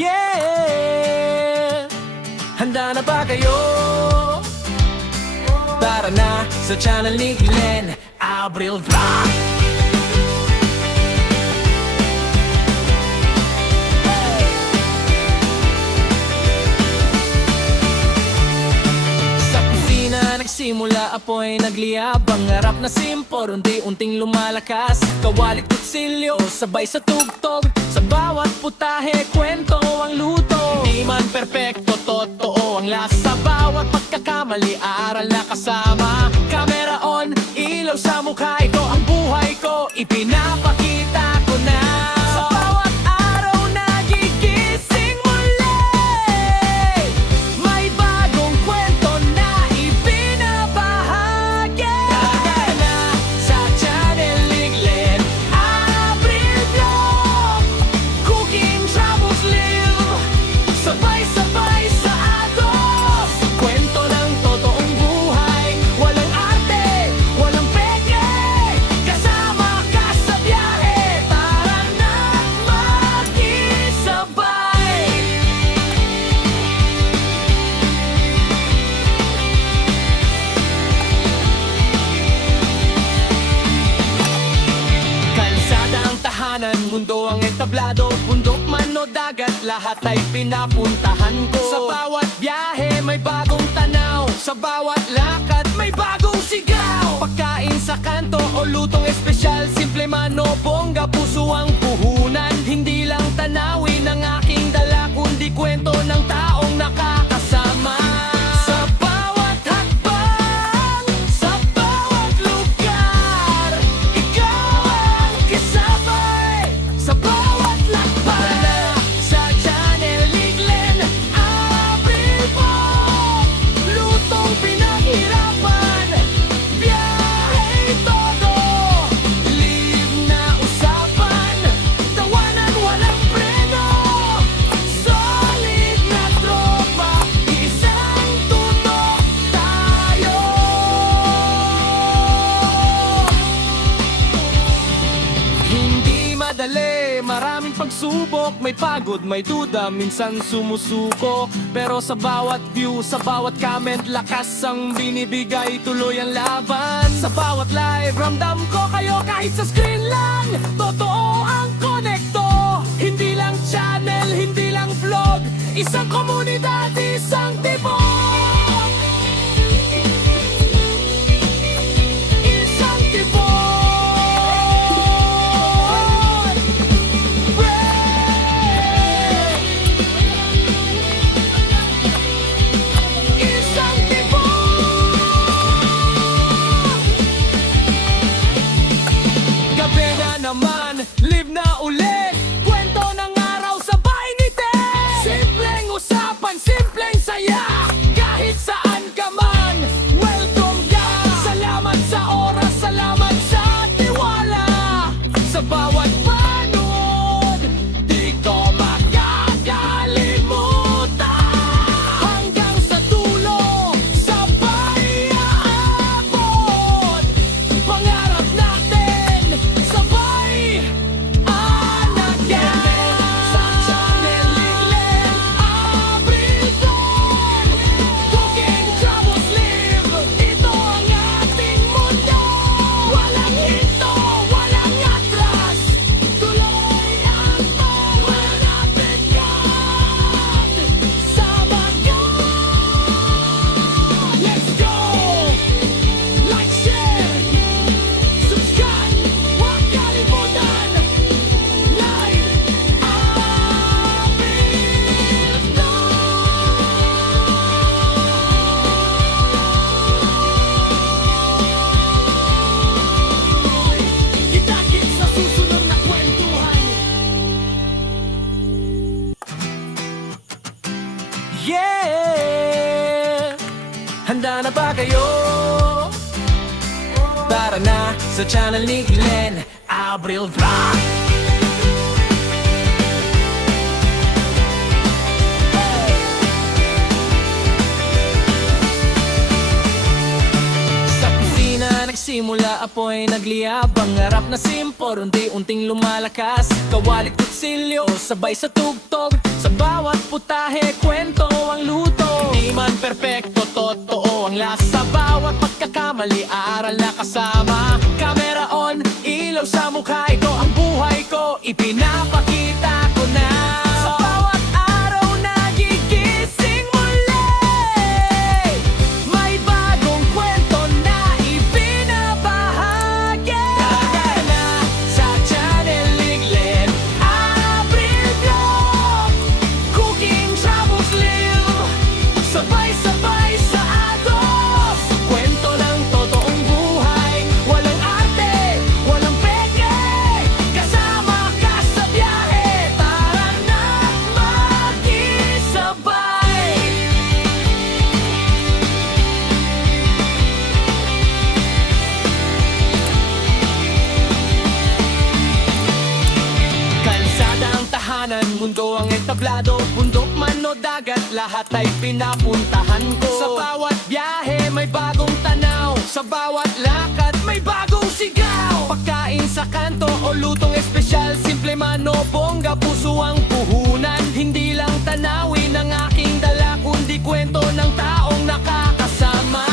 Yeah! Handa na ba kayo? Tara na sa channel ni Glenn Abril Vlog. Sa kusina nagsimula apoy nagliyab. Ang harap na simpor unti-unting lumalakas. Kawalit kutsilyo sabay sa tugtog. Sa bawat putahe kwento ang luto. Hindi man perpekto, totoo ang lasa. Sa bawat pagkakamali, aral na kasama. Camera on, ilaw sa mukha. Ito ang buhay ko, ipinapakita ko na. Sa bawat araw nagigising muli. May bagong kwento na ibinabahagi. Tara na sa channel ni Glenn Abril Vlog. Cooking, travels, live. Sabay-sabay sa agos. Kwento ng totoong buhay. Walang arte, walang peke. Kasama ka sa biyahe. Tara na makisabay. Kalsada ang tahanan, mundo ang entablado. Bundok man o dagat, lahat ay pinapuntahan ko. Sa bawat biyahe may bagong tanaw. Sa bawat lakad may bagong sigaw. Pagkain sa kanto o lutong espesyal. Simple man o bongga, puso ang puhunan. Hindi lang tanawin ang aking dala, kundi kwento ng taong nakakasama. Sa bawat hakbang, sa bawat lugar, ikaw ang kasabay. Sa bawat lakbay na sa channel ni Glenn Abril Vlog. Lutong pinaghirapan, biyahe todo. Live na usapan, tawanan walang preno. Solid na tropa, isang tunog tayo. Hindi madali, maraming pagsubok. May pagod, may duda, minsan sumusuko. Pero sa bawat view, sa bawat comment, lakas ang binibigay, tuloy ang laban. Sa bawat live, ramdam ko kayo kahit sa screen lang. Totoo ang konekto. Hindi lang channel, hindi lang vlog. Isang komunidad, isang tibok. Isang tibok. Isang tibok. Gabi na naman, live na ulit. Kwento ng araw, sabay ngiti. Simpleng usapan, simpleng saya. Kahit saan ka man, welcome ka. Salamat sa oras, salamat sa tiwala. Sa bawat panood, di ko makakalimutan. Hanggang sa dulo, sabay aabot. Pangarap natin, sabay anagyan. Sa channel ni Glenn Abril Vlog. Cooking, travels, live. Ito ang ating mundo. Walang hinto, walang atras. Tuloy ang pagmalapit ka. Sama ka. Let's go! Like, share, subscribe. Huwag kalimutan. Live Abril Vlog. Kita-kits sa susunod na kwentuhan. Yeah! Handa na ba kayo? Tara na sa channel ni Glenn Abril Vlog. Sa kusina nagsimula apoy nagliyab. Ang harap na simpor, unti-unting lumalakas. Kawalit kutsilyo, sabay sa tugtog. Sa bawat putahe, kwento ang luto. Di man perpekto, totoo ang lasa. Bawat pagkakamali, aral na kasama. Camera on, ilaw sa mukha. Ito ang buhay ko, ipinapakita ko na. Sa bawat araw nagigising muli. May bagong kwento na ibinabahagi. Kagana sa Channel Liglen, April Vlog, Cooking Travels Live. Sabay-sabay sa agos, kwento ng totoong buhay. Walang arte, walang peke. Kasama ka sa biyahe, tara na makisabay. Kalsada ang tahanan, mundo ang entablado. Bundok man o dagat, lahat ay pinapuntahan ko. Sa bawat biyahe may bagong tanaw. Sa bawat lakad may bagong sigaw. Pagkain sa kanto o lutong espesyal, simple man o bongga, puso ang puhunan. Hindi lang tanawin ang aking dala, kundi kwento ng taong nakakasama.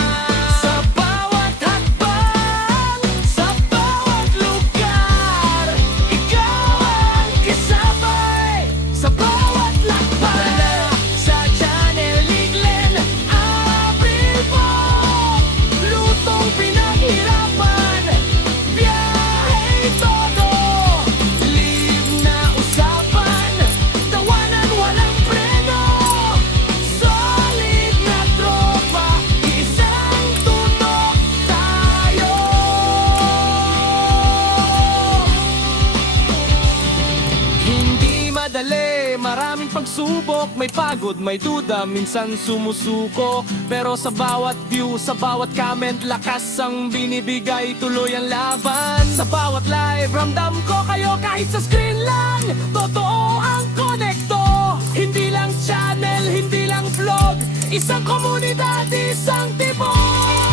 Sa bawat hakbang, sa bawat lugar, ikaw ang kasabay. Sa bawat lakbay, sa Channel Liglen, April Vlog, lutong pinaghirapan, biyahe todo. Live na usapan, tawanan walang preno. Solid na tropa, isang tutok tayo. Hindi madali, maraming pagsubok. May pagod, may duda, minsan sumusuko. Pero sa bawat view, sa bawat comment, lakas ang binibigay, tuloy ang laban. Sa bawat live, ramdam ko kayo kahit sa screen lang. Totoo ang konekto, hindi lang channel, hindi lang vlog. Isang komunidad, isang tibok.